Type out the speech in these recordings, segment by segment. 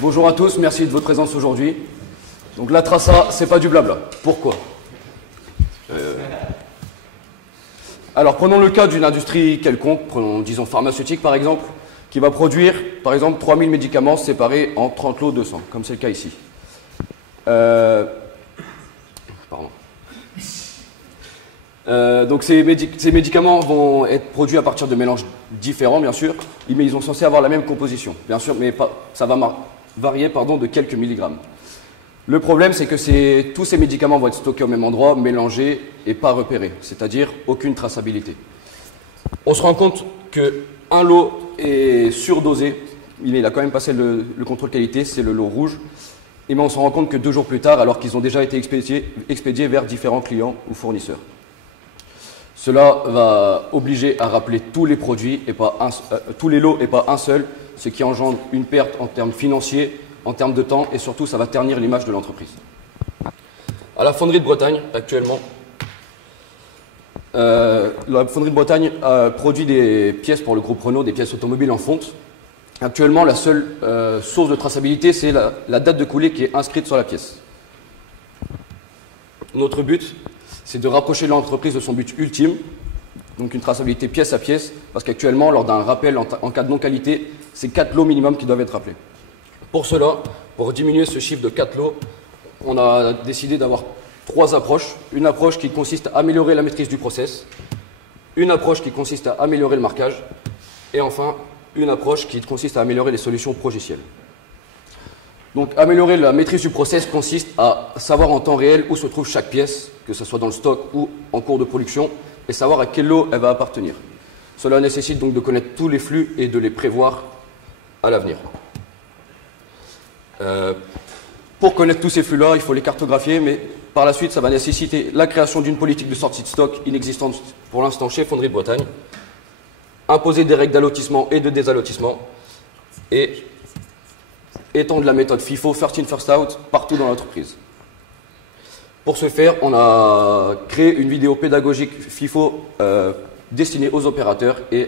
Bonjour à tous, merci de votre présence aujourd'hui. Donc la traça, c'est pas du blabla. Pourquoi? Alors prenons le cas d'une industrie quelconque, disons pharmaceutique par exemple, qui va produire par exemple 3000 médicaments séparés en 30 lots de 200, comme c'est le cas ici. Donc ces médicaments vont être produits à partir de mélanges différents, bien sûr, mais ils sont censés avoir la même composition, bien sûr, mais ça va varier de quelques milligrammes. Le problème, c'est que tous ces médicaments vont être stockés au même endroit, mélangés et pas repérés, c'est-à-dire aucune traçabilité. On se rend compte qu'un lot est surdosé, il a quand même passé le contrôle qualité, c'est le lot rouge, mais on se rend compte que 2 jours plus tard, alors qu'ils ont déjà été expédiés vers différents clients ou fournisseurs. Cela va obliger à rappeler tous les produits, et tous les lots et pas un seul, ce qui engendre une perte en termes financiers, en termes de temps, et surtout ça va ternir l'image de l'entreprise. À la Fonderie de Bretagne, actuellement, la Fonderie de Bretagne produit des pièces pour le groupe Renault, des pièces automobiles en fonte. Actuellement, la seule source de traçabilité, c'est la date de coulée qui est inscrite sur la pièce. Notre but, c'est de rapprocher l'entreprise de son but ultime, donc une traçabilité pièce à pièce, parce qu'actuellement, lors d'un rappel en cas de non-qualité, c'est 4 lots minimum qui doivent être rappelés. Pour cela, pour diminuer ce chiffre de 4 lots, on a décidé d'avoir 3 approches. Une approche qui consiste à améliorer la maîtrise du process, une approche qui consiste à améliorer le marquage, et enfin, une approche qui consiste à améliorer les solutions progicielles. Donc, améliorer la maîtrise du process consiste à savoir en temps réel où se trouve chaque pièce, que ce soit dans le stock ou en cours de production, et savoir à quel lot elle va appartenir. Cela nécessite donc de connaître tous les flux et de les prévoir à l'avenir. Pour connaître tous ces flux-là, il faut les cartographier, mais par la suite, ça va nécessiter la création d'une politique de sortie de stock inexistante pour l'instant chez Fonderie de Bretagne, imposer des règles d'allotissement et de désallotissement, et étendre la méthode FIFO, First In, First Out, partout dans l'entreprise. Pour ce faire, on a créé une vidéo pédagogique FIFO destinée aux opérateurs et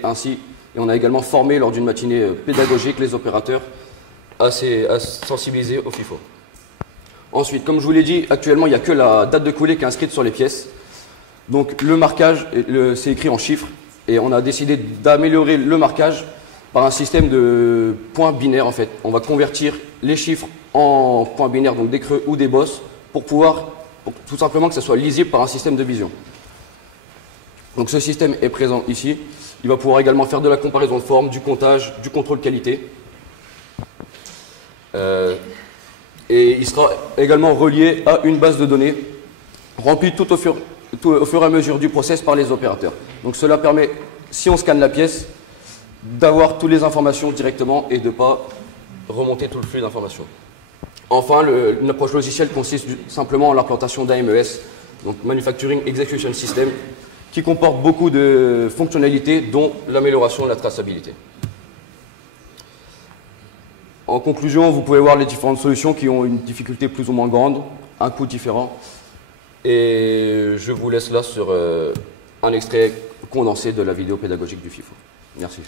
on a également formé lors d'une matinée pédagogique les opérateurs à sensibiliser au FIFO. Ensuite, comme je vous l'ai dit, actuellement, il n'y a que la date de coulée qui est inscrite sur les pièces. Donc le marquage, c'est écrit en chiffres et on a décidé d'améliorer le marquage par un système de points binaires en fait. On va convertir les chiffres en points binaires, donc des creux ou des bosses, pour tout simplement que ça soit lisible par un système de vision. Donc ce système est présent ici. Il va pouvoir également faire de la comparaison de forme, du comptage, du contrôle qualité. Et il sera également relié à une base de données remplie tout au fur et à mesure du process par les opérateurs. Donc cela permet, si on scanne la pièce, d'avoir toutes les informations directement et de ne pas remonter tout le flux d'informations. Enfin, une approche logicielle consiste simplement en l'implantation d'un MES, donc Manufacturing Execution System, qui comporte beaucoup de fonctionnalités, dont l'amélioration de la traçabilité. En conclusion, vous pouvez voir les différentes solutions qui ont une difficulté plus ou moins grande, un coût différent, et je vous laisse là sur un extrait condensé de la vidéo pédagogique du FIFO. Merci.